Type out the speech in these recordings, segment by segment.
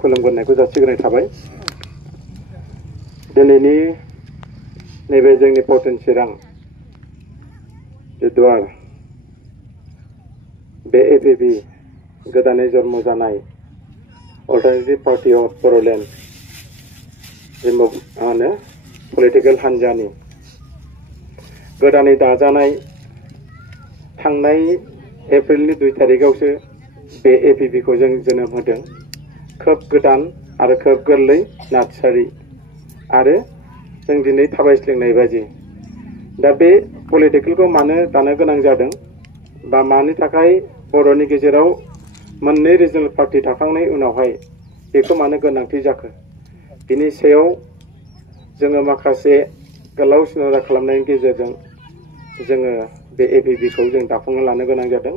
खुलुमगोरनायखौ जासिग्रोनाय थाबाय। दिनैनि नैबे जोंनि पटेन चिरां दुवार बे एपिपि गोदानै जन्म जानाय alternative party of Boroland political हान्जानि गोदानै दाजानाय थांनाय एप्रिलनि 2 तारिखआवसो बे एपिपि खौ जों जोनोम होदों। खोब गोदान आरो खोब गोरलै नार्सारि आरो जों दिनै थाबायस्लिंनाय बायदि। दा बे पलिटिकेलखौ मानो दानो गोनां जादों बा मानि थाखाय बर'नि गेजेराव मोननै रिजनेल पार्टी थाखांनाय उनावहाय बेखौ मानो गोनांथि जाखो बिनि सायाव जोङो माखासे गोलाव सिनरा खालामनायनि गेजेरजों जोङो बे एपिपि खौ जों दाफुंना लानो गोनां जादों।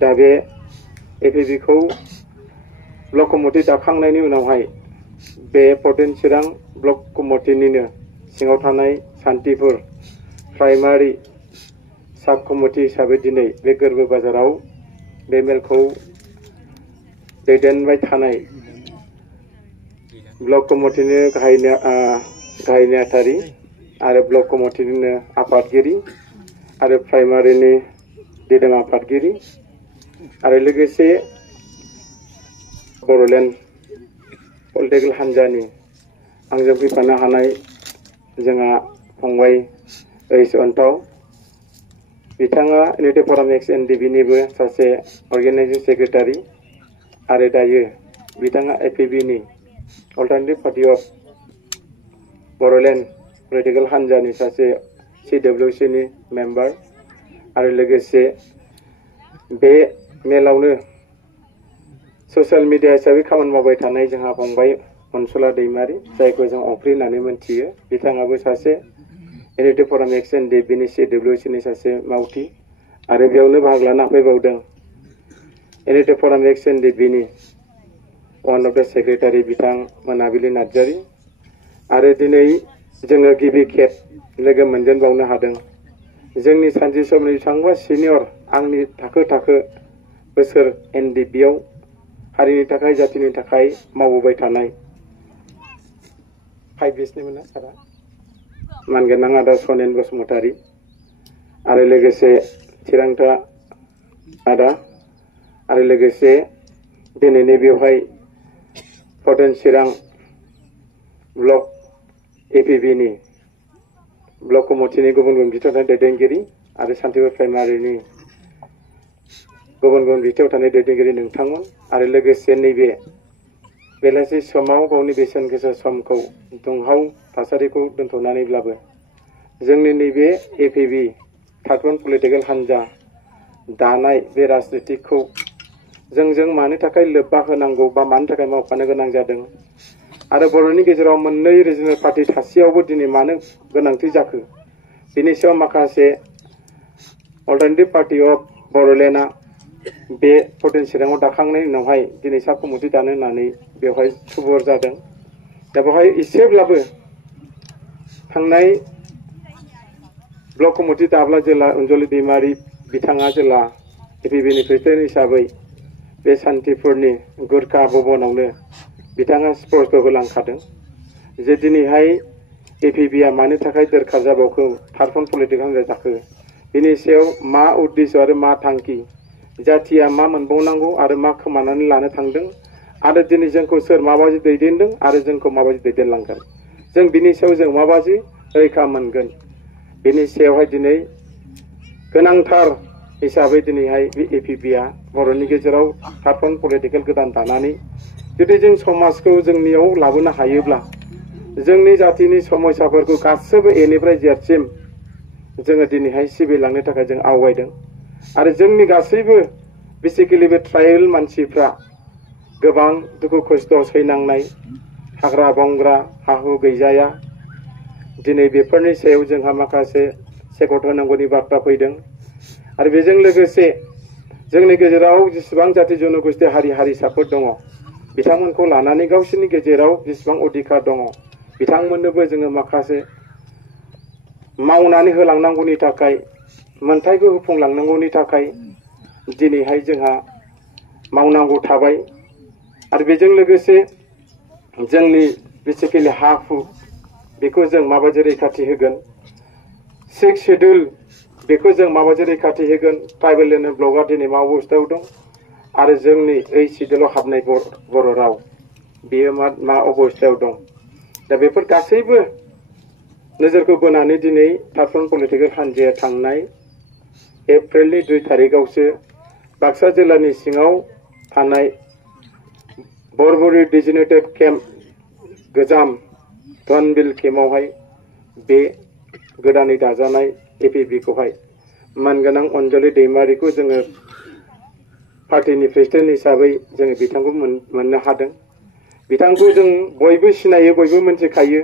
दा बे एपिपि खौ ब्लक कमिटि दाखांनायनि उनावहाय बे पटेन चिरां ब्लक कमिटिनिनो सिङाव थानाय सान्तिपुर प्राइमारि साब कमिटि हिसाबै दिनै बे गोरबो बाजाराव बे मेलखौ दैदेनबाय थानाय ब्लक कमिटिनि गाहाय नेहाथारि आरो ब्लक कमिटिनिनो आफादगिरि आरो प्राइमारिनि दिदोम आफादगिरि आरो लोगोसे बर'लेण्ड पलिटिकेल हान्जानि आंजों फैफानो हानाय जोंहा फंबाय ओइस अन्थाव बिथाङा इउनिटि फराम एक्स एनडिबि निबो सासे अर्गेनाइजिं सेक्रेटारि आरो दायो बिथाङा एपिपि नि alternative party of Boroland political हान्जानि सासे CWC नि मेम्बार आरो लोगोसे बे मेलावनो ससियेल मिडिया हिसाबै खामानि मावबाय थानाय जोंहा फंबाय अनसुला दैमारि जायखौ जों अफ्रि होननानै मोनथियो। बिथाङाबो सासे इउनिटि फराम एक्स एनडिबि नि CWC नि सासे मावथि आरो बेयावनो बाहागो लाना फैबावदों इउनिटि फराम एक्स एनडिबि नि वान अफ द सेक्रेटारि बिथां मोनाबिलि नार्जारि आरो दिनै जोङो गिबि खेब लोगो मोनजेनबावनो हादों। जोंनि सानसे समनि बेसेबांबा सिनियर आंनि थाखो बोसोर एनडिबि आव हारिनि थाखाय जातिनि थाखाय मावबोबाय थानाय 5 बिसनिमोन ना सारा मानगोनां आदा सनेन बसुमतारी आरो लोगोसे चिरांथा आदा आरो लोगोसे दिनैनि बेवहाय पटेन चिरां ब्लक एपिपि नि ब्लक कमिटिनि गुबुन बिथायाव थानाय दैदेनगिरि आरो सान्तिपुर प्राइमारिनि गुबुन बिथायाव थानाय दैदेनगिरि नोंथांमोन आरो लोगोसे नैबे बेलासि समाव गावनि बेसेन गोसा समखौ दुंहाव थासारिखौ दोनथ'नानैब्लाबो जोंनि नैबे एपिपि थार्ड पलिटिकेल हान्जा दानाय बे राजनितिखौ जों मानि थाखाय लोब्बा होनांगौ बा मानि थाखाय मावफानो गोनां जादों आरो बर'नि गेजेराव मोननै रिजनेल पार्टी थासेयावबो दिनै मानो गोनांथि जाखो बिनि सायाव माखासे अल्टारनेटिभ पार्टी अफ बर'लेण्डआ बे पटेन चिराङाव दाखांनायनि उनावहाय दिनै साब कमिटि दानो होननानै बेवहाय थुबुर जादों। दा बेवहाय एसेब्लाबो थांनाय ब्लक कमिटि दाब्ला जेला अनजलि दैमारि बिथाङा जेला एपिपि नि प्रेसिडेन्ट हिसाबै बे सान्तिपुरनि गुरखा भबनावनो बिथाङा स्पर्टखौ होलांखादों जे दिनैहाय एपिपि आ मानि थाखाय दरखार जाबावखो थार्ड पलिटिकेल हान्जा जाखो बिनि सायाव मा उद्देश्य आरो मा थांखि जातिया मा मोनबावनांगौ आरो मा खोमानानै लानो थांदों आरो दिनै जोंखौ सोर माबायदि दैदेनदों आरो जोंखौ माबायदि दैदेनलांगोन जों बिनि सायाव जों माबायदि रैखा मोनगोन बिनि सायावहाय दिनै गोनांथार हिसाबै दिनैहाय बे एपिपि आ बर'नि गेजेराव थार्ड पलिटिकेल गोदान दानानै जुदि जों समाजखौ जोंनियाव लाबोनो हायोब्ला जोंनि जातिनि समस्याफोरखौ गासैबो एनिफ्राय जेरसिम जोङो दिनैहाय सिबिलांनो थाखाय जों आवगायदों आरो जोंनि गासैबो बेसिकेलि बे ट्राइबेल मानसिफ्रा गोबां दुखु खस्थ सैनांनाय हाग्रा बंग्रा हा हु गैजाया दिनै बेफोरनि सायाव जोंहा माखासे सेकट होनांगौनि बाथ्रा फैदों आरो बेजों लोगोसे जोंनि गेजेराव जेसेबां जाति जनगोष्ठी हारि हारिसाफोर दङ बिथांमोनखौ लानानै गावसोरनि गेजेराव जेसेबां अधिकार दङ बिथांमोननोबो जोङो माखासे मावनानै होलांनांगौनि थाखाय मोनथायखौ होफुंलांनांगौनि थाखाय दिनैहाय जोंहा मावनांगौ थाबाय आरो बेजों लोगोसे जोंनि बेसिकेलि हा हु बेखौ जों माबायदि रैखाथि होगोन 6 शेड्युल बेखौ जों माबायदि रैखाथि होगोन ट्राइबेल लेन्ड ब्लकआ दिनै मा अबस्थायाव दं आरो जोंनि 8 शेड्युलाव हाबनाय बर' राव बेयो मा अबस्थायाव दं दा बेफोर गासैबो नोजोरखौ बोनानै दिनै थार्ड पलिटिकेल हान्जाया थांनाय एप्रिलनि 2 तारिखआवसो बाक्सा जिल्लानि सिङाव थानाय बरबरि डिजिग्नेटेड केम्प गोजाम धनबिल केम्पआवहाय बे गोदानै दाजानाय एपिबि खौहाय मानगोनां अनजलि दैमारिखौ जोङो पार्टीनि प्रेसिडेन्ट हिसाबै जोङो बिथांखौ मोननो हादों बिथांखौ जों बयबो सिनायो बयबो मोनथिखायो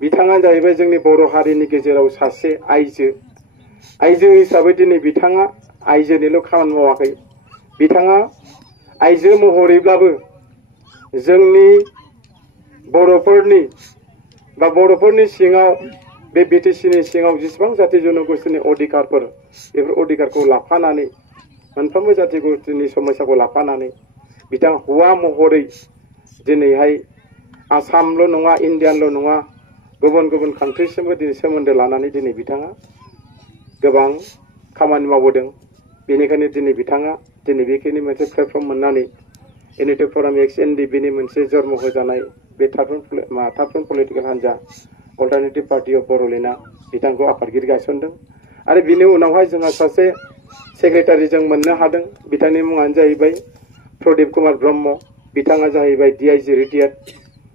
बिथाङा जाहैबाय जोंनि बर' हारिनि गेजेराव सासे आइजो हिसाबै दिनै बिथाङा आइजोनिल' खामानि मावाखै बिथाङा आइजो महरैब्लाबो जोंनि बर'फोरनि सिङाव बे बिटिसिनि सिङाव जेसेबां जाति जनगोष्ठीनि अधिकारफोर बेफोर अधिकारखौ लाफानानै मोनफ्रोमबो जाति गोष्ठीनि समस्याखौ लाफानानै बिथाङा हौवा महरै दिनैहाय आसामल' नङा इण्डियानल' नङा गुबुन गुबुन कान्ट्रिसिमबो दिनै सोमोन्दो लानानै दिनै बिथाङा गोबां खामानि मावबोदों बेनिखायनो दिनै बिथाङा दिनै बेखिनि मोनसे प्लेटफर्म मोननानै इउनाइटेड फराम एक्स एनडिपिनि मोनसे जन्म होजानाय बे थार्ड पलिटिकेल हान्जा अल्टारनेटिभ पार्टी अफ बर'लेण्डआ बिथांखौ आफादगिरि गायसनदों आरो बिनि उनावहाय जोंहा सासे सेक्रेटारि जों मोननो हादों बिथांनि मुङानो जाहैबाय प्रदीप कुमार ब्रह्म बिथाङा जाहैबाय DIG रिटायार्ड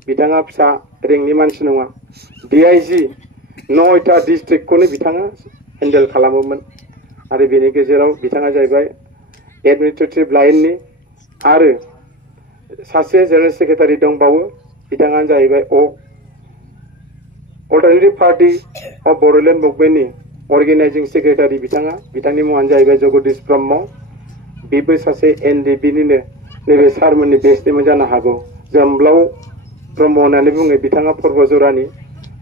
बिथाङा फिसा रेंकनि मानसि नङा DIG 9टा डिस्ट्रिक्टखौनो बिथाङा हेन्डेल खालामोमोन आरो बेनि गेजेराव बिथाङा जाहैबाय एडमिनिस्ट्रेटिभ लाइननि आरो सासे जेनेरेल सेक्रेटारि दंबावो बिथाङानो जाहैबाय अल्टारनेटिभ पार्टी अफ बड'लेण्ड मुभमेन्टनि अर्गेनाइजिं सेक्रेटारि बिथांनि मुङानो जाहैबाय जगदीश ब्रह्म बेबो सासे NDPनिनो नैबे सारमोननि बेस्टनिमोन जानो हागौ जोमब्लाव ब्रह्म होननानै बुङो बिथाङा पर्बजरानि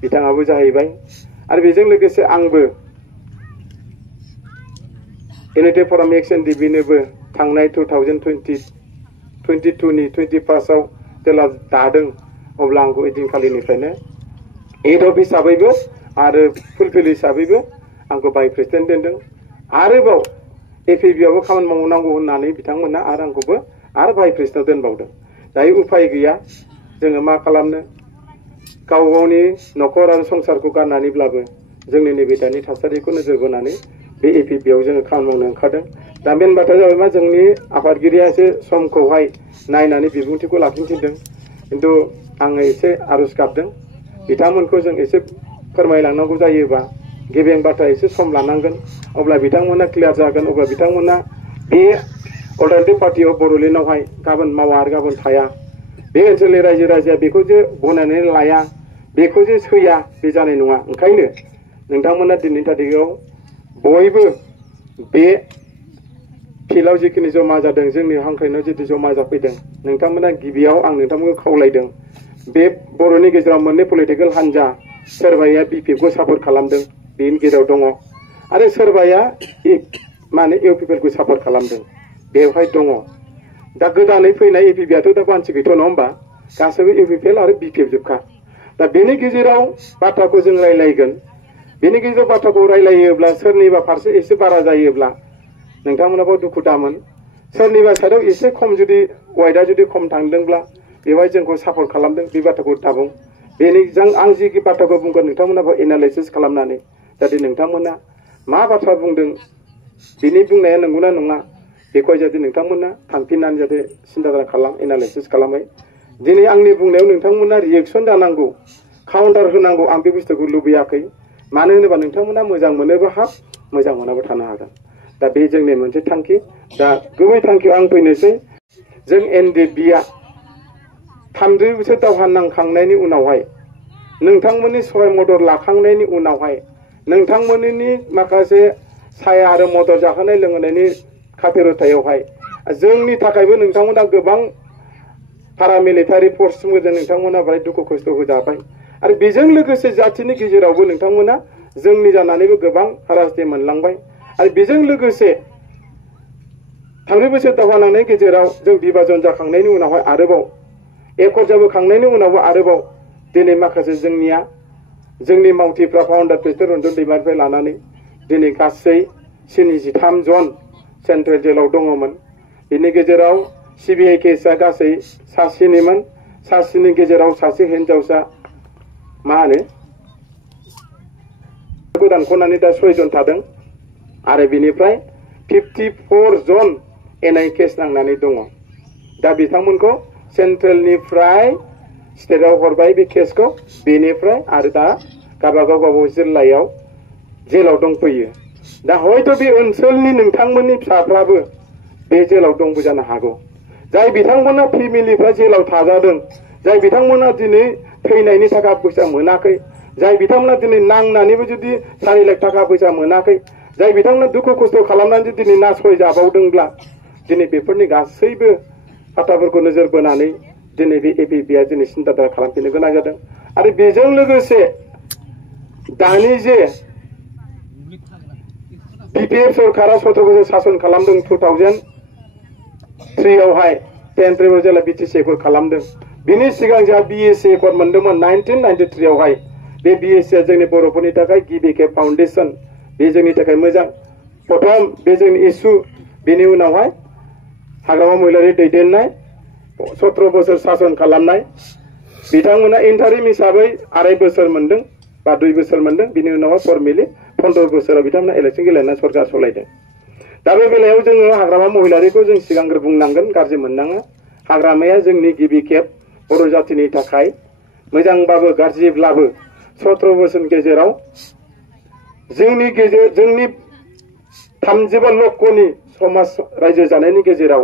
बिथाङाबो जाहैबाय आरो बेजों लोगोसे आंबो इउनाइटेड फराम एक्स एनडिपिनोबो थांनाय 2022नि 21आव जेब्ला दादों अब्ला आंखौ ओइदिनखालिनिफ्रायनो हेड अफ हिसाबैबो आरो फुलफिल हिसाबैबो आंखौ भाइस प्रेसिडेन्ट दोनदों आरोबाव एपिबिआवबो खामानि मावनांगौ होननानै बिथांमोना आरो आंखौबो आरो भाइस प्रेसिडेन्टआव दोनबावदों दायो उफाय गैया जोङो मा खालामनो गाव गावनि न'खर आरो संसारखौ गारनानैब्लाबो जोंनि नैबे दानि थासारिखौ नोजोर बोनानै बे एपिबिआव जोङो खामानि मावनो ओंखारदों दा मेन बाथ्राया जाबाय मा जोंनि आफादगिरियासो समखौहाय नायनानै बिबुंथिखौ लाखिनो थिनदों खिन्थु आङो एसे आर'ज गाबदों बिथांमोनखौ जों एसे फोरमायलांनांगौ जायोबा गेबें बाथ्रा एसे सम लानांगोन अब्ला बिथांमोना क्लियार जागोन अब्ला बिथांमोना बे अल्टारनेटिभ पार्टी अफ बड'लेण्डआवहाय गाबोन मावा आरो गाबोन थाया बे ओनसोलनि रायजो राजाया बेखौ जे गनायनानै लाया बेखौ जे सैया बे जानाय नङा ओंखायनो नोंथांमोना दिनैनि थारिखआव बयबो बे फिल्डआव जिखिनि जमा जादों जोंनि हांख्रायनायाव जितु जमा जाफैदों नोंथांमोना गिबियाव आं नोंथांमोनखौ खावलायदों बे बर'नि गेजेराव मोननै पलिटिकेल हान्जा सोरबाया BPFखौ सापर्ट खालामदों बेनि गेजेराव दङ आरो सोरबाया UPPखौ सापर्ट खालामदों बेवहाय दङ दा गोदानै फैनाय एपिबिआथ' दा मानसि गैथ' नङा होमबा गासैबो UPPL आरो BPF जोबखा दा बेनि गेजेराव बाथ्राखौ जों रायलायगोन बेनि गेजेराव बाथ्राखौ रायलायोब्ला सोरनिबा फारसे एसे बारा जायोब्ला नोंथांमोनाबो दुखु दामोन सोरनिबा साइडआव एसे खम जुदि वाइडआ जुदि खम थांदोंब्ला बेवहाय जोंखौ सापर्ट खालामदों बे बाथ्राखौ दाबुं बेनिजों आं जि बाथ्राखौ बुंगोन नोंथांमोनाबो एनालाइसिस खालामनानै जाहाथे नोंथांमोना मा बाथ्रा बुंदों बिनि बुंनाया नंगौना नङा बेखौ जाहाथे नोंथांमोना थांफिननानै जाहाथे सिन्था खालाम एनालाइसिस खालामबाय दिनै आंनि बुंनायाव नोंथांमोना रिएक्सन जानांगौ काउन्टार होनांगौ आं बे बुस्थुखौ लुबैयाखै मानो होनोबा नोंथांमोना मोजां मोनोबा हाब मोजां मोनाबो थानो हागोन दा बे जोंनि मोनसे थांखि दा गुबै थांखियाव आं फैनोसै जों NDPआ 3 बोसोर दावहा नांखांनायनि उनावहाय नोंथांमोननि सहाय मदद लाखांनायनि उनावहाय नोंथांमोननि माखासे साया आरो मदद जाहोनाय लोंहोनायनि खाथिरथायावहाय जोंनि थाखायबो नोंथांमोना गोबां पारामिलिटारि फर्सफोरजों नोंथांमोना बाहाय दुखु खस्थ' होजाबाय आरो बेजों लोगोसे जातिनि गेजेरावबो नोंथांमोना जोंनि जानानैबो गोबां हारासथि मोनलांबाय आरो बेजों लोगोसे 3 बोसोर दावहा नांनायनि गेजेराव जों बिभाजन जाखांनायनि उनावहाय आरोबाव एकर्ड जाबोखांनायनि उनावबो आरोबाव दिनै माखासे जोंनि मावथिफ्रा फाउन्डार प्रेसिडेन्ट रन्जन दैमारिनिफ्राय लानानै दिनै गासै 73 जन सेन्ट्रेल जेलाव दङमोन। बिनि गेजेराव सिबिआइ केसआ गासै 7निमोन। 7नि गेजेराव सासे हिनजावसा मा होनो दानख'नानै दा 6 जन थादों आरो बिनिफ्राय 54 जन एनआइ केस नांनानै दङ। दा बिथांमोनखौ सेन्ट्रेलनिफ्राय स्टेटआव हरबाय बे केसखौ, बेनिफ्राय आरो दा गावबागाव जिल्लायाव जेलाव दंफैयो। दा हयथ' बे ओनसोलनि नोंथांमोननि फिसाफ्राबो बे जेलाव दंबो जानो हागौ। जाय बिथांमोना फेमिलिफ्रा जेलाव थाजादों, जाय बिथांमोना दिनै थैनायनि थाखा फैसा मोनाखै, जाय बिथांमोना दिनै नांनानैबो जुदि 4 लाख थाखा फैसा मोनाखै, जाय बिथांमोना दुखु खस्थ' खालामनानै दिनै नासय जाबावदोंब्ला दिनै बेफोरनि गासैबो बाथ्राफोरखौ नोजोर बोनानै दिनै बे एपिबिआ दिनै सिन्था खालामफिननो गोनां जादों। आरो बेजों लोगोसे दानि जे बिपिएफ सरकारा 17 बोसोर सासन खालामदों 2003 आवहाय 10 फेब्रुवारि जेला बिटिसि एकर्ड खालामदों। बिनि सिगां जोंहा बिएससि एकर्ड मोनदोंमोन 1993 आवहाय। बे बिएससिआ जोंनि बर'फोरनि थाखाय गिबि खेब फाउन्डेसन, बे जोंनि थाखाय मोजां। प्रथम बे जोंनि इसु। बेनि उनावहाय हाग्रामा महिलारि दैदेननाय 17 बोसोर सासन खालामनाय, बिथांमोना इन्टारिम हिसाबै 2.5 बोसोर मोनदों बा 2 बोसोर मोनदों। बिनि उनावहाय फर्मेलि 15 बोसोराव बिथांमोना इलेक्सन गेलेनानै सरकार सालायदों। दा बे बेलायाव जोङो हाग्रामा महिलारिखौ जों सिगांग्रो बुंनांगोन, गाज्रि मोननाङा। हाग्रामाया जोंनि गिबि खेब बर' जातिनि थाखाय मोजांबाबो गाज्रिब्लाबो 17 बोसोरनि गेजेराव जोंनि 35 लक्षनि समाज रायजो जानायनि गेजेराव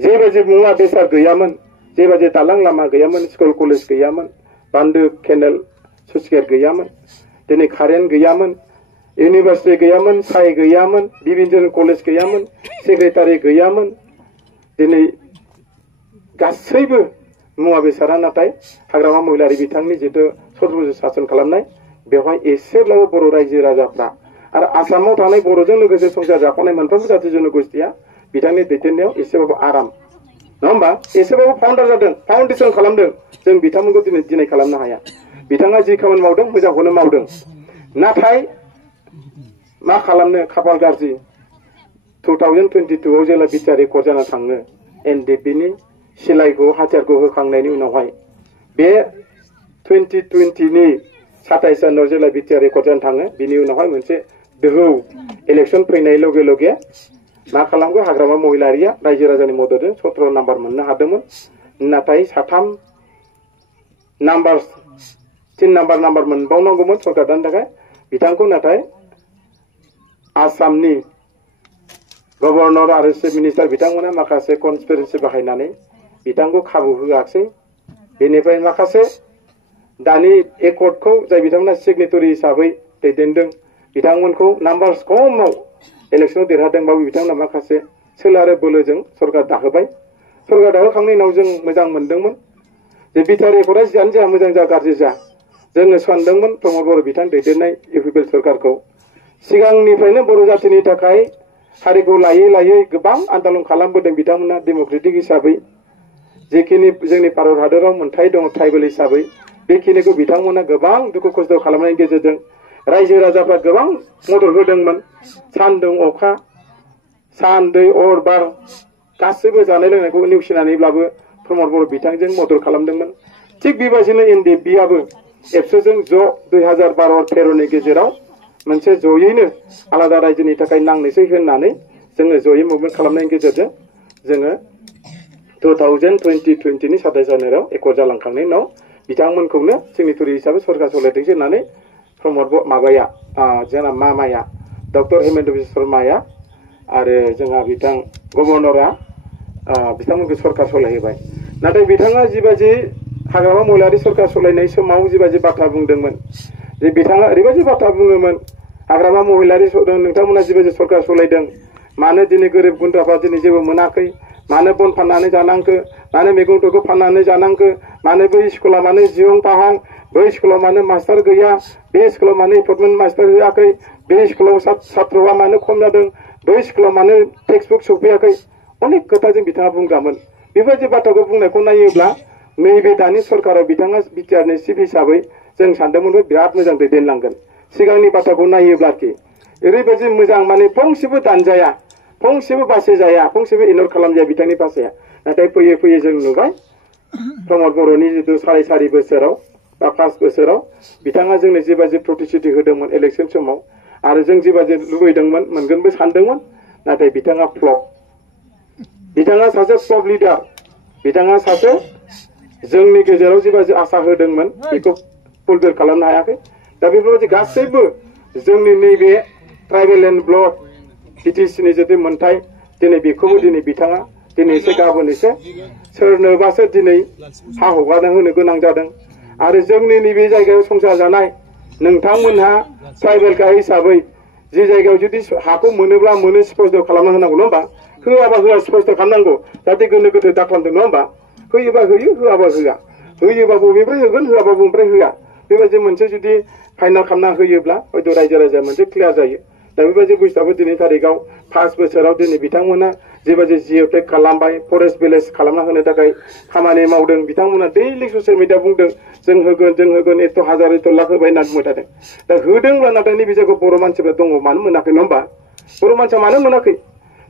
जेबायदि मुवा बेसाद गैयामोन, जेबायदि दालां लामा गैयामोन, स्कुल कलेज गैयामोन, बान्दो केनेल सुइस गेट गैयामोन, दिनै कारेन्ट गैयामोन, इउनिभार्सिटि गैयामोन, साइ गैयामोन, डिभिजन कलेज गैयामोन, सेक्रेटारि गैयामोन, दिनै गासैबो मुवा बेसादा नाथाय हाग्रामा महिलारि बिथांनि जितु 17 बोसोर सासन खालामनाय बेवहाय एसेब्लाबो बर' रायजो राजाफ्रा आरो आसामाव थानाय बर'जों लोगोसे संसार जाफानाय मोनफ्रोमबो जाथि जनगोष्ठिया बिथांनि दैदेननायाव एसेबाबो आराम, नङा होमबा? एसेबाबो फाउन्डार जादों, फाउन्डेसन खालामदों। जों बिथांमोनखौ दिनै खालामनो हाया। बिथाङा जि खामानि मावदों मोजांखौनो मावदों। नाथाय मा खालामनो, खाफाल गाज्रि 2022 आव जेला बिटिआर एकर्ड जाना थाङो, एनडिएफबिनि सिलाइखौ हाथियारखौ होखांनायनि उनावहाय बे 2020 नि 27 जानुवारियाव जेला बिटिआर एकर्ड जाना थाङो, बिनि उनावहाय मोनसे दोहौ इलेक्सन फैनाय लगे लगे मा खालामगौ, हाग्रामा महिलारिया रायजो राजानि मददजों 17 नाम्बार मोननो हादोंमोन। नाथाय 3 नाम्बार मोनबावनांगौमोन सरकार दानो थाखाय। बिथांखौ नाथाय आसामनि गभर्नर आरो चिफ मिनिस्टार बिथांमोना माखासे कनस्पिरेसि बाहायनानै बिथांखौ खाबु होआखै। बेनिफ्राय माखासे दानि एकर्डखौ जाय बिथांमोना सिगनेटरि हिसाबै दैदेनदों, बिथांमोनखौ नाम्बार खमाव इलेक्सनाव देरहादोंबाबो बिथांमोना माखासे सोलो आरो बोलोजों सरकार दाहोबाय। सरकार दाहोखांनायनि उनाव जों मोजां मोनदोंमोन जे बिटिआर एकर्डआ जियानो जा, मोजां जा गाज्रि जा, जोङो सानदोंमोन प्रमद बर' बिथां दैदेननाय इउपिपिएल सरकारखौ सिगांनिफ्रायनो बर' जातिनि थाखाय हारिखौ लायै लायै गोबां आन्दलन खालामबोदों बिथांमोना डेम'क्रेटिक हिसाबै। जेखिनि जोंनि भारत हादराव मोन्थाय दङ ट्राइबेल हिसाबै, बेखिनिखौ बिथांमोना गोबां दुखु खस्थ' खालामनायनि गेजेरजों रायजो राजाफ्रा गोबां मदद होदोंमोन। सान्दुं अखा, सान दै अर बार गासैबो जानाय लोंनायखौ नेवसिनानैब्लाबो प्रमद बर' बिथांजों मदद खालामदोंमोन। थिग बेबायदिनो एनडिएफबिआबो एबसुजों ज' 2012-13 गेजेराव मोनसे जयैनो आलादा रायजोनि थाखाय नांनोसै होननानै जोङो जयै मुभमेन्ट खालामनायनि गेजेरजों जोङो 2020 नि 27 जानुवारियाव एकर्ड जालांखांनायनि उनाव बिथांमोनखौनो सिगनेटरि हिसाबै सरकार सालायथोंसै होननानै प्रमद माबाया जोंना मामाया डक्टर हेमेन्त बिश्व शर्माया आरो जोंहा बिथां गभर्नरा बिथांमोनखौ सरकार सालायहोबाय। नाथाय बिथाङा जिबायदि हाग्रामा महिलारि सरकार सालायनाय समाव जिबायदि बाथ्रा बुंदोंमोन, जे बिथाङा ओरैबायदि बाथ्रा बुङोमोन, हाग्रामा महिलारि नोंथांमोना जिबायदि सरकार सालायदों, मानो दिनै गोरिब गुन्द्राफ्रा दिनै जेबो मोनाखै, मानो बन फाननानै जानांखो, मानो मैगं थाइगं फाननानै जानांखो, मानो बै स्कुला मानो जियं फाहां, बै स्कुलाव मानो मास्टार गैया, बे स्कुलाव मानो एपइन्टमेन्ट मास्टार होआखै, बे स्कुलाव सात्रआ मानो खम जादों, बै स्कुलाव मानो टेक्सट बुक सफैयाखै, अनेक खोथा जों बिथाङा बुंग्रामोन। बेबायदि बाथ्राखौ बुंनायखौ नायोब्ला नैबे दानि सरकाराव बिथाङा बिटिआरनि चिफ हिसाबै जों सानदोंमोन बिराद मोजां दैदेनलांगोन सिगांनि बाथ्राखौ नायोब्लाखि ओरैबायदि मोजां माने फंसेबो दानजाया फंसेबो बासि जाया फंसेबो इगनर खालामजाया बिथांनि भाषाया नाथाय फैयै फैयै जों नुबाय प्रमद बर'नि जिथु 4.5 बोसोराव बा 5 बोसोराव बिथाङा जोंनो जिबायदि प्रतिश्रुति होदोंमोन इलेक्शन समाव आरो जों जिबायदि लुबैदोंमोन मोनगोनबो सानदोंमोन नाथाय बिथाङा फ्लप बिथाङा सासे फ्लप लिडार बिथाङा सासे जोंनि गेजेराव जिबायदि आसा होदोंमोन बेखौ फुलफिल खालामनो हायाखै दा बेफोरबायदि गासैबो जोंनि नैबे ट्राइबेल एन्ड ब्लक बिटिसिनि जितु मोन्थाय दिनै बेखौबो दिनै बिथाङा दिनै एसे गाबोन एसे सोरनोबासो दिनै हा हगारना होनो गोनां जादों आरो जोंनि नैबे जायगायाव संसार जानाय नोंथांमोनहा ट्राइबेलखा हिसाबै जे जायगायाव जुदि हाखौ मोनोब्ला मोनो स्पष्ट खालामना होनांगौ नङा होमबा होआबा होआ स्पष्ट खालामनांगौ जाहाथे गोनो गोथो दाखालामदों नङा होमबा होयोबा होयो होआबा होआ होयोबा बबेनिफ्राय होगोन होआबा बबेनिफ्राय होआ बेबायदि मोनसे जुदि फाइनाल खालामना होयोब्ला हयथ' रायजो राजाया मोनसे क्लियार जायो दा बेबायदि बुस्थुआबो दिनै तारिखाव 5 बोसोराव दिनै बिथांमोना जिबायदि जिअ'टेक खालामबाय फरेस्ट भिलेज खालामना होनो थाखाय खामानि मावदों बिथांमोना दैलि ससियेल मिडिया बुंदों जों होगोन एथ' हाजार एथ' लाख होबाय होननानै बुंबाय थादों दा होदोंब्ला नाथाय नैबे जायगायाव बर' मानसिफ्रा दङ मानो मोनाखै नङा होमबा बर' मानसिया मानो मोनाखै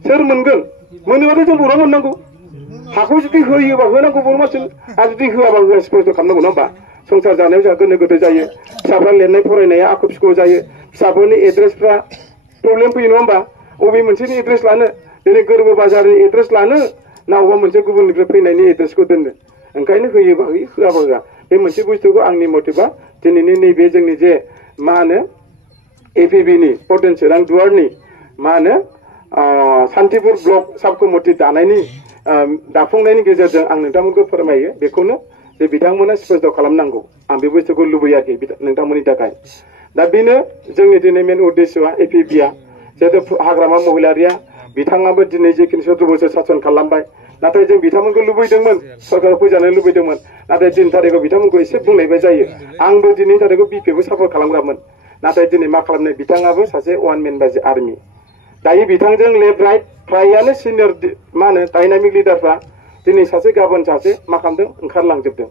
सोर मोनगोन मोनोबाथ' जों बर'आ मोननांगौ हाखौ जुदि होयोबा होनांगौ बर' मानसि आरो जुदि होआबा होआ स्पष्ट खालामनांगौ नङा होमबा संसार जानायाव जोंहा गोनो गोथो जायो फिसाफ्रा लिरनाय फरायनाया आख' फिख' जायो फिसाफोरनि एड्रेसफ्रा प्रब्लेम फैयो नङा होमबा बबे मोनसेनि एड्रेस लानो दिनै गोरबो बाजारनि एड्रेस लानो ना अबेबा मोनसे गुबुननिफ्राय फैनायनि एड्रेसखौ दोननो ओंखायनो होयोबा होयो होआबा होआ बे मोनसे बुस्थुखौ आंनि मथेबा दिनैनि नैबे जोंनि जे मा होनो एपिबिनि पर्टेन चिरां दुवारनि मा होनो सान्तिपुर ब्लक साब कमिटि दानायनि दाफुंनायनि गेजेरजों आं नोंथांमोनखौ फोरमायो बेखौनो जे बिथांमोना स्पष्ट खालामनांगौ आं बे बुस्थुखौ लुबैयाखै नोंथांमोननि थाखाय दा बेनो जोंनि दिनै मेन उद्देश्यआ एपिबिआ जिहेतु हाग्रामा महिलारिया बिथाङाबो दिनै जिखिनि 17 बोसोर सासन खालामबाय नाथाय जों बिथांमोनखौ लुबैदोंमोन सरकाराव फैजानो लुबैदोंमन नाथाय दिन थारिखआव बिथांमोनखौ एसे बुंनायबो जायो आंबो दिनै थारिखआव बिपिएफबो सापर्ट खालामग्रामोन नाथाय दिनै मा खालामनाय बिथाङाबो सासे वान मेन बायदि आर्मि दायो बिथांजों लेफ्ट राइट फ्रायानो सिनियर मा होनो डायनामिक लिडारफ्रा दिनै सासे गाबोन सासे मा खालामदों ओंखारलांजोबदों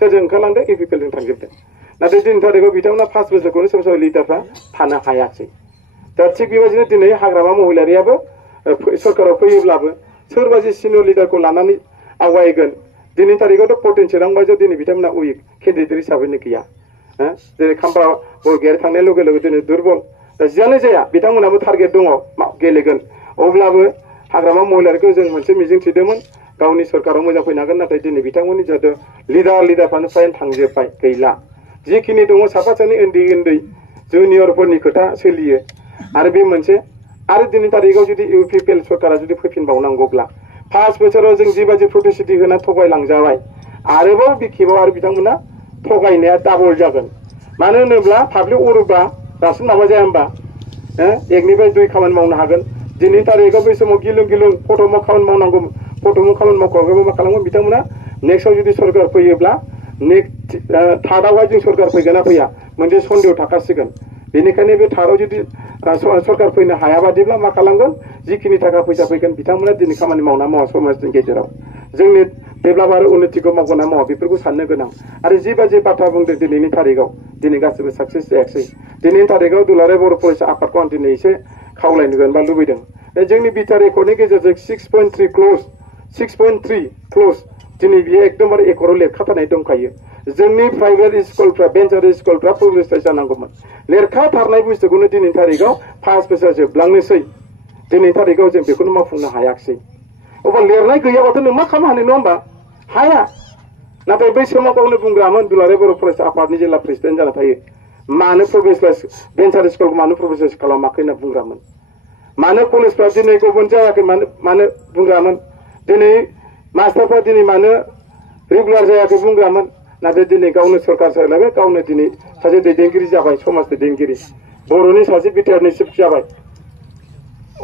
सोरजों ओंखारलांदों एपिपिएलजों थांजोबदों नाथाय दिन थारिखआव बिथांमोना 5 बोसोरखौनो सोरबा सोरबा लिडारफ्रा थानो हायासै दा थिग बेबायदिनो दिनै हाग्रामा महिलारियाबो सरकाराव फैयोब्लाबो सोरबा जे सिनियर लिडारखौ लानानै आवगायगोन दिनै तारिखआवथ' पर्टेन चिरां बायदियाव दिनै बिथांमोना उइक केन्डिडेट हिसाबैनो गैया दिनै खाम्फा बरगयारि थांनाय लगे लगे दिनै दुरबल दा जियानो जाया बिथांमोनाबो टारगेट दङ गेलेगोन अब्लाबो हाग्रामा महिलारिखौ जों मोनसे मिजिं थिदोंमोन गावनि सरकाराव मोजां फैनो हागोन नाथाय दिनै बिथांमोननि जिहेतु लिडारफ्रानो फ्राय थांजोब्बाय गैला जिखिनि दङ साफा सानै उन्दै जुनियरफोरनि खोथा सोलियो आरो बे मोनसे आरो दिनै तारिखआव जुदि इउपिपिएल सरकारा जुदि फैफिनबावनांगौब्ला 5 बोसोराव जों जिबायदि प्रतिश्रुति होना थगायलांजाबाय आरोबाव बे खेबाव आरो बिथांमोना थगायनाया डाबल जागोन मानो होनोब्ला पाब्लिक अरोबा दासिम माबा जाया होमबा एकनिफ्राय 2 खामानि मावनो हागोन दिनै तारिखआव बे समाव गिलुं फट'माव खामानि मावनांगौ फट'माव खामानि मावखांबाबो मा खालामगोन बिथांमोना नेक्स्टआव जुदि सरकार फैयोब्ला नेक्स्ट थार्डआवहाय जों सरकार फैगोन ना फैया मोनसे सन्देह थाखासिगोन बेनिखायनो बे थार्डआव जुदि सरकार फैनो हायाबादिब्ला मा खालामगोन जिखिनि थाखा फैसा फैगोन बिथांमोना दिनै खामानि मावना मावा समाजनि गेजेराव जोंनि डेभेलप आरो उन्नतिखौ मावगोन ना मावा बेफोरखौ साननो गोनां आरो जिबायदि बाथ्रा बुंदों दिनैनि तारिखआव दिनै गासिबो साक्सेस जायाखै दिनैनि तारिखआव दुलाराय बर' फरायसा आफादखौ आं दिनै एसे खावलायनो बा लुबैदों जोंनि बिटिआर रेकर्डनि गेजेरजों 6.3 क्ल'ज दिनै बियो एकदमबारे एकराव लिरखाथारनाय दंखायो जोंनि प्राइभेट स्कुलफ्रा भेन्सार स्कुलफ्रा पाब्लिसाइज जानांगौमोन लिरखाथारनाय बुस्थुखौनो दिनैनि तारिखआव 5 बोसोर जोबलांनोसै दिनैनि तारिखआव जों बेखौनो मावफुंनो हायाखिसै अब्ला लिरनाय गैयाबाथ' नों मा खालामनो हानाय नङा होमबा हाया नाथाय बै समाव गावनो बुंग्रामोन दुलाराय बर' फरायसा आफादनि जिल्ला प्रेसिडेन्ट जाना थायो मानो प्रभिन्सियेलाइज भेन्सार स्कुलखौ मानो प्रभिन्सियेलाइज खालामाखै होनना बुंग्रामोन मानो कलेजफ्रा दिनै गभर्नमेन्ट जायाखै मानो बुंग्रामोन दिनै मास्टारफ्रा दिनै मानो रेगुलार जायाखै बुंग्रामोन नाथाय दिनै गावनो सरकार सालायबाय गावनो दिनै सासे दैदेनगिरि जाबाय समाज दैदेनगिरि बर'नि सासे बिटिआरनि चिफ जाबाय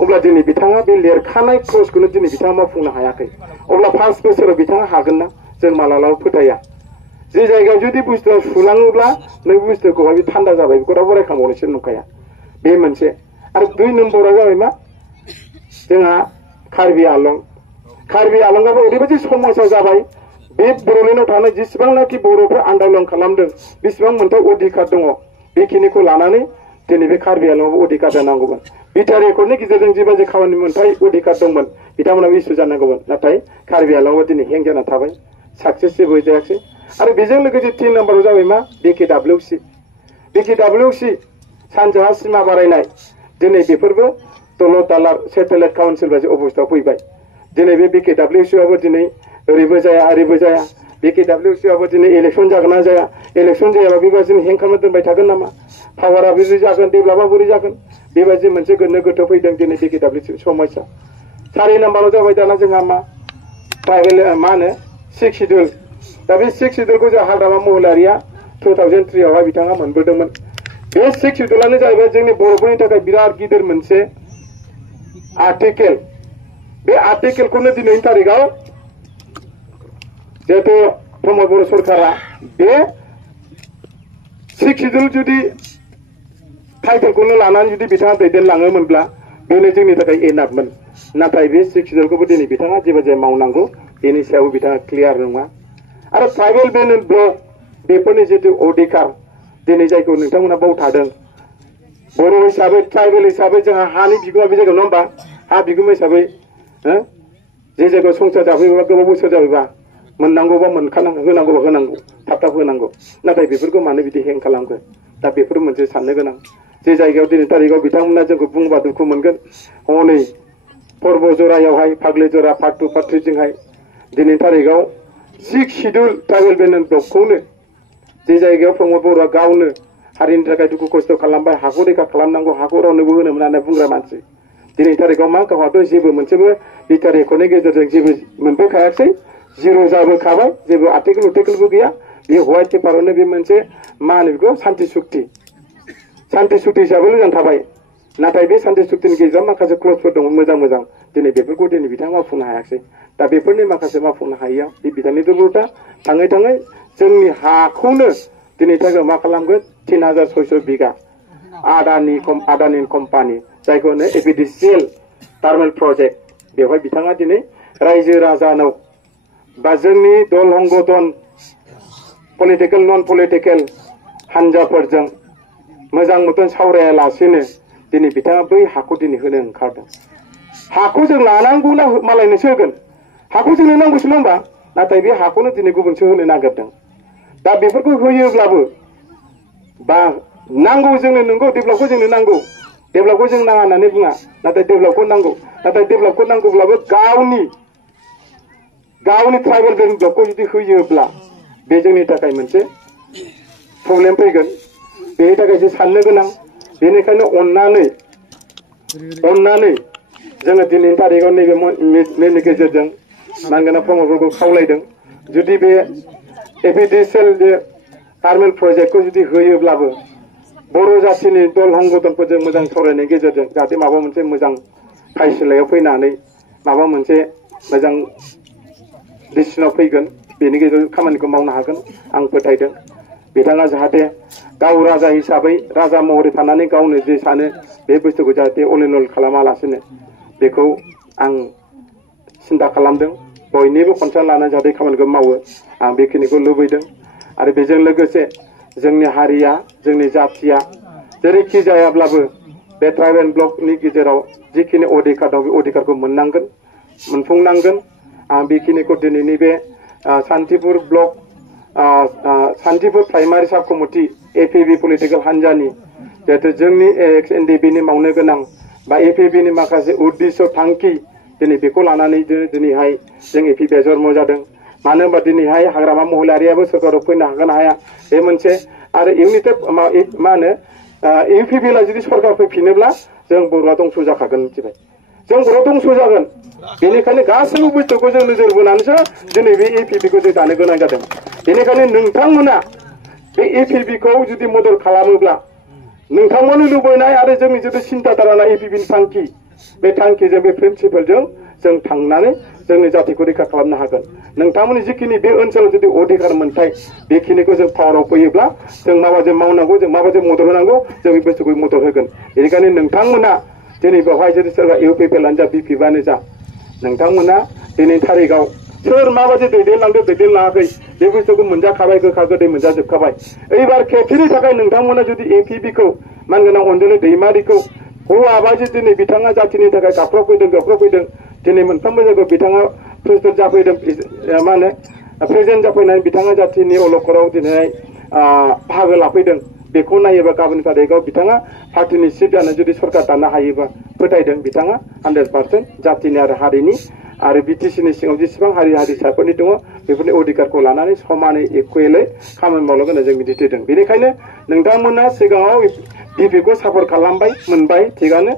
अब्ला दिनै बिथाङा बे लिरखानाय क्ल'जखौनो दिनै बिथाङा मावफुंनो हायाखै अब्ला 5 बोसोराव बिथाङा हागोन ना जों मालाबाबो फोथाया जे जायगायाव जुदि बुस्थुआ सुलाङोब्ला नों बुस्थुखौहाय बे थान्दा जाबाय बेखौ रावबो रायखांबावनोसो नंखाया बे मोनसे आरो 2 नम्बरा जाबाय मा जोंहा कार्बि आलंगाबो ओरैबायदि समस्या जाबाय बे बर'लेण्डआव थानाय जेसेबांनाखि बर'फोर आन्दलन खालामदों बेसेबां मोनथाय अधिकार दङ बेखिनिखौ लानानै दिनै बे कार्बि आंलंआव अधिकार जानांगौमोन बिटिआर एकर्डनि गेजेरजों जेबायदि खामानि मोनथाय अधिकार दंमोन बिथांमोनाबो इसु जानांगौमोन नाथाय कार्बि आंलंआव दिनै हें जाना थाबाय साक्सेस जेबो जायाखै आरो बेजों लोगोसे 3 नाम्बाराव जाबाय मा बिकेडब्लिउसि सानजाहा सिमा बारायनाय दिनै बेफोरबो दलद दालार सेटेलाइट काउन्सिल बायदि अबस्थायाव फैबाय दिनै बे बिकेडब्लिउसिआबो दिनै ओरैबो जाया ओरैबो जाया बिकेडब्लिउसिआबो दिनै इलेक्सन जागोन ना जाया इलेक्सन जायाबा बेबायदिनो हें खालामना दोनबाय थागोन नामा पावारा बोरै जागोन डेभेलपआ बोरै जागोन बेबायदि मोनसे गोनो गोथो फैदों दिनै बिकेडब्लिउसि समस्या 4 नाम्बाराव जाबाय दाना जोंहा मा ट्राइबेल मा होनो 6 शिड्युल दा बे 6 शिड्युलखौ जों हाग्रामा महिलारिया 2003 आवहाय बिथाङा मोनबोदोंमोन बे 6 शिड्युलानो जाहैबाय जोंनि बर'फोरनि थाखाय बिराद गिदिर मोनसे आर्टिकेल बे आर्टिकेलखौनो दिनैनि तारिखाव जिहेतु प्रमद बर' सरकारा बे 6 शिड्युल जुदि टाइटेलखौनो लानानै जुदि बिथाङा दैदेनलाङोमोनब्ला बेनो जोंनि थाखाय एनाफमोन नाथाय बे 6 शिड्युलखौबो दिनै बिथाङा जेबायदि मावनांगौ बेनि सायाव बिथाङा क्लियार नङा आरो ट्राइबेल बेन ब्लक बेफोरनि जितु अधिकार दिनै जायखौ नोंथांमोना बाव थादों बर' हिसाबै ट्राइबेल हिसाबै जोंहा हानि बिगोमा बे जायगायाव नङा होमबा हा बिगोमा हिसाबै जे जायगायाव संसार जाफैबा गोबाव बोसोर जाफैबा मोननांगौबा मोनखानांगौ होनांगौबा होनांगौ थाब थाब होनांगौ नाथाय बेफोरखौ मानो बिदि हें खालामखो दा बेफोर मोनसे साननो गोनां जे जायगायाव दिनै तारिखाव बिथांमोना जोंखौ बुंबा दुखु मोनगोन हनै पर्बजरायावहाय फाग्लिजरा पार्ट 2 पार्ट 3 जोंहाय दिनै तारिखाव 6 शिड्युल ट्राइबेल बेन ब्लकखौनो जे जायगायाव प्रमद बर'आ गावनो हारिनि थाखाय दुखु खस्थ' खालामबाय हाखौ रैखा खालामनांगौ हाखौ रावनोबो होनो मोना होनना बुंग्रा मानसि दिनै तारिखाव मा गावहाथ' जेबो मोनसेबो बिटिआर एकर्डनि गेजेरजों जेबो मोनबोखायाखै जिर' जाबोखाबाय जेबो आर्टिकेलबो गैया बे हवाइट पेपारावनो बे मोनसे मा होनो बेखौ सान्ति सुक्ति हिसाबै जानानै थाबाय नाथाय बे सान्ति सुक्तिनि गेजेराव माखासे क्लजफोर दङ मोजां दिनै बेफोरखौ दिनै बिथाङा मावफुंनो हायाखै दा बेफोरनि माखासे मावफुंनो हायैया बे बिथांनि दुर्बलता थाङै जोंनि हाखौनो दिनै थाखाय मा खालामगोन 3600 बिघा आदानि कम्पानि जायखौ होनो एपिडिसिएल टार्मेल प्रजेक्ट बेवहाय बिथाङा दिनै रायजो राजानाव बा जोंनि दल हंगदन पलिटिकेल नन पलिटिकेल हान्जाफोरजों मोजां मथन सावरायालासेनो दिनै बिथाङा बै हाखौ दिनै होनो ओंखारदों हाखौ जों लानांगौ ना मालायनोसो होगोन हाखौ जोंनो नांगौसो नङा होमबा नाथाय बे हाखौनो दिनै गुबुनसो होनो नागिरदों दा बेफोरखौ होयोब्लाबो बा नांगौ जोंनो नंगौ डेभेलपखौ जोंनो नांगौ डेभेलपखौ जों नाङा होननानै बुङा नाथाय डेभेलपखौ नांगौ नाथाय डेभेलपखौ नांगौब्लाबो गावनि ट्राइबेल बेन ब्लकखौ जुदि होयोब्ला बे जोंनि थाखाय मोनसे प्रब्लेम फैगोन बेनि थाखाय एसे साननो गोनां बेनिखायनो अननानै जोङो दिनैनि तारिखाव नैबे मेलनि गेजेरजों मानगोना प्रमदफोरखौ खावलायदों जुदि बे एपिडिसिएल जे टार्मेल प्रजेक्टखौ जुदि होयोब्लाबो बर' जाथिनि दल हंगदनफोरजों मोजां सावरायनायनि गेजेरजों जाहाथे माबा मोनसे मोजां फायसलायाव फैनानै माबा मोनसे मोजां डिसिसनाव फैगोन बेनि गेजेरजों खामानिखौ मावनो हागोन आं फोथायदों बिथाङा जाहाथे गाव राजा हिसाबै राजा महरै थानानै गावनो जे सानो बे बुस्थुखौ जाहाथे अलिनल खालामालासिनो बेखौ आं सिन्था खालामदों बयनिबो कनसार्न लानानै जाहाथे खामानिखौ मावो आं बेखिनिखौ लुबैदों आरो बेजों लोगोसे जोंनि हारिया जोंनि जाथिया जेरैखि जायाब्लाबो बे ट्राइबेल ब्लकनि गेजेराव जिखिनि अधिकार दं बे अधिकारखौ मोनफुंनांगोन आं बेखिनिखौ दिनैनि बे सान्तिपुर ब्लक सान्तिपुर प्राइमारि साब कमिटि एपिबि पलिटिकेल हान्जानि जिहेतु जोंनि एक्स एनडिबिनि मावनो गोनां बा एपिबिनि माखासे उद्देश्य थांखि दिनै बेखौ लानानै दिनैहाय जों एपिबिआ जन्म जादों मानो होनबा दिनैहाय हाग्रामा महिलारियाबो सरकाराव फैनो हागोन हाया बे मोनसे आरो इउनिटेड मा होनो इउपिबिएलआ जुदि सरकार फैफिनोब्ला जों बर'आ दंस' जाखागोन मिथिबाय जों बर'आ दंस' जागोन बेनिखायनो गासैबो बुस्थुखौ जों नोजोर बोनानैसो दिनै बे एपिबिखौ जों दानो गोनां जादों बेनिखायनो नोंथांमोना बे एपिबिखौ जुदि मदद खालामोब्ला नोंथांमोननि लुबैनाय आरो जोंनि जितु सिन्था धारना एपिबिनि थांखि बे थांखिजों बे प्रिन्सिपालजों जों थांनानै जोंनि जातिखौ रैखा खालामनो हागोन नोंथांमोननि जिखिनि बे ओनसोलाव जुदि अधिकार मोनथाय बेखिनिखौ जों पावाराव फैयोब्ला जों माबायदि मावनांगौ जों माबायदि मदद होनांगौ जों बे बुस्थुखौ मदद होगोन बेनिखायनो नोंथांमोना दिनै बेवहाय जुदि सोरबा इउपिपिएलआनो जा बिपिएफआनो जा नोंथांमोना दिनै थारिखाव सोर माबायदि दैदेनलांदों दैदेनलाङाखै बे बुस्थुखौ मोनजाखाबाय गोखा गोदै मोनजाजोबखाबाय एबार खेबसेनि थाखाय नोंथांमोना जुदि एपिबिखौ मानगोनां अनजालि दैमारिखौ हौवाबादि दिनै बिथाङा जाथिनि थाखाय गाबख्रावफैदों दिनै मोनफ्रोमबो जायगायाव बिथाङा प्रेसिडेन्ट जाफैदों मा होनो प्रेसिडेन्ट जाफैनानै बिथाङा जाथिनि अलखदाव दिनै बाहागो लाफैदों बेखौ नायोबा गाबोन तारिखआव बिथाङा पार्टिनि चिफ जानो जुदि सरकार दानो हायोबा फोथायदों बिथाङा 100% जातिनि आरो हारिनि आरो बिटिसिनि सिङाव जेसेबां हारि हारिसाफोरनि दङ बेफोरनि अधिकारखौ लानानै समानै इकुवेलै खामानि मावलांगोन होनना जों मिजिंथिदों बेनिखायनो नोंथांमोना सिगाङाव बिपिखौ सापर्ट खालामबाय मोनबाय थिगानो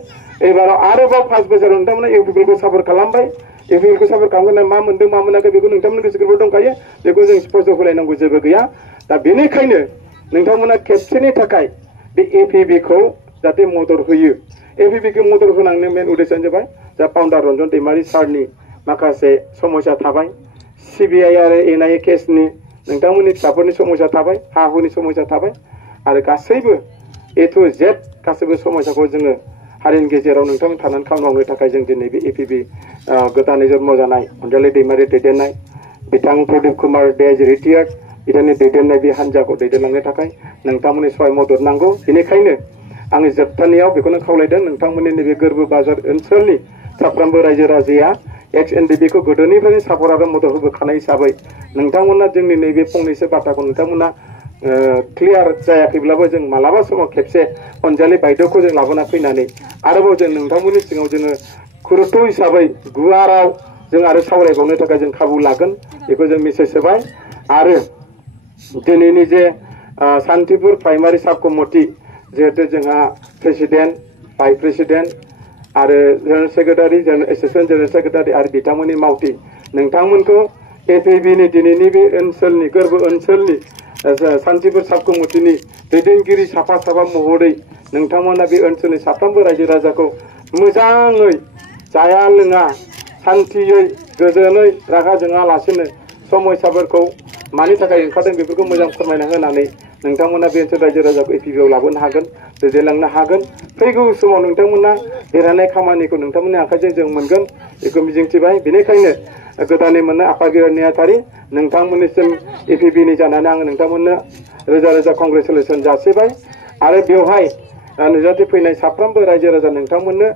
एबाराव आरोबाव 5 बोसोराव नोंथांमोना इउपिपिएलखौ सापर्ट खालामबाय इउपिपिएलखौ सापर्ट खालामगोन मा मोनदों मा मोनाखै बेखौ नोंथांमोननि गोसो गोरबोआव दंखायो बेखौ जों स्पष्ट होलायनांगौ जेबो गैया दा बेनिखायनो नोंथांमोना खेबसेनि थाखाय बे एपिबिखौ जाहाथे मदद होयो एपिबिखौ मदद होनांनो मेन उद्देश्यआनो जाबाय जा फाउन्डार रन्जन दैमारि सारनि माखासे समस्या थाबाय सिबिआइ आरो एनआइए केसनि नोंथांमोननि फिसाफोरनि समस्या थाबाय हा हुनि समस्या थाबाय आरो गासैबो ए टु जेड गासैबो समस्याखौ जोङो हारिनि गेजेराव नोंथांमोन थानानै खामानि मावनो थाखाय जों दिनै बे एपिबि गोदानै जन्म जानाय अनजालि दैमारि दैदेननाय बिथां प्रदीप कुमार दे रिटायार्ड बिथांनि दैदेननाय बे हान्जाखौ दैदेनलांनो थाखाय नोंथांमोननि सहाय मदद नांगौ बेनिखायनो आङो जोबथारनायाव बेखौनो खावलायदों नोंथांमोननि नैबे गोरबो बाजार ओनसोलनि साफ्रोमबो रायजो राजाया एक्स एनडिबिखौ गोदोनिफ्रायनो सापर्ट आरो मदद होबोखानाय हिसाबै नोंथांमोना जोंनि नैबे फंनैसो बाथ्राखौ नोंथांमोना क्लियार जायाखैब्लाबो जों मालाबा समाव खेबसे अनजालि बायद'खौ जों लाबोना फैनानै आरोबाव जों नोंथांमोननि सिङाव जोङो गुरुत्व हिसाबै गुवाराव जों आरो सावरायबावनो थाखाय जों खाबु लागोन बेखौ जों मेसेज होबाय आरो दिनैनि जे सान्तिपुर प्राइमारि साब कमिटि जिहेतु जोंहा प्रेसिडेन्ट भाइस प्रेसिडेन्ट आरो general secretary assistant general secretary आरो बिथांमोननि मावथि नोंथांमोनखौ एपिबिनि दिनैनि बे ओनसोलनि गोरबो ओनसोलनि सान्तिपुर साब कमिटिनि दैदेनगिरि साफा महरै नोंथांमोना बे ओनसोलनि साफ्रोमबो रायजो राजाखौ मोजाङै जाया लोङा सान्थियै गोजोनै रागा जोङालासिनो समस्याफोरखौ मानि थाखाय ओंखारदों बेफोरखौ मोजां फोरमायना होनानै नोंथांमोना बे ओनसोल रायजो राजाखौ एपिबिआव लाबोनो हागोन दैदेनलांनो हागोन फैगौ समाव नोंथांमोना देरहानाय खामानिखौ नोंथांमोननि आखाइजों जों मोनगोन बेखौ मिजिंथिबाय बेनिखायनो गोदानै मोननाय आफादगिरि नेहाथारि नोंथांमोननिसिम एपिबिनि जानानै आङो नोंथांमोननो रोजा रोजा कंग्रेचुलेसन जासिबाय आरो बेवहाय नुजाथि फैनाय साफ्रोमबो रायजो राजा नोंथांमोननो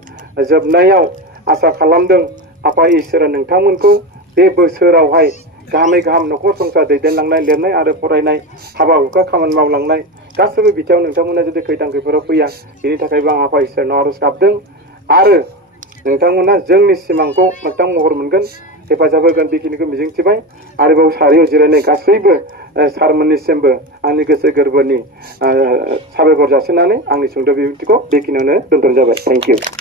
जोबनायाव आसा खालामदों आफा इसोरा नोंथांमोनखौ बे बोसोरावहाय गाहामै गाहाम न'खर संसार दैदेनलांनाय लिरनाय आरो फरायनाय हाबा हुखा खामानि मावलांनाय गासैबो बिथिङाव नोंथांमोना जुदि खैदां खैफोदाव फैया बेनि थाखायबो आं आफा इसोरनाव आर'ज गाबदों आरो नोंथांमोना जोंनि सिमांखौ मोगथां महर मोनगोन हेफाजाब होगोन बेखिनिखौ मिजिंथिबाय आरोबाव सारियाव जिरायनाय गासैबो सारमोननिसिमबो आंनि गोसो गोरबोनि साबायखर जासिनानै आंनि सुंद' बिबुंथिखौ बेखिनियावनो दोनथ'नाय जाबाय थेंक इउ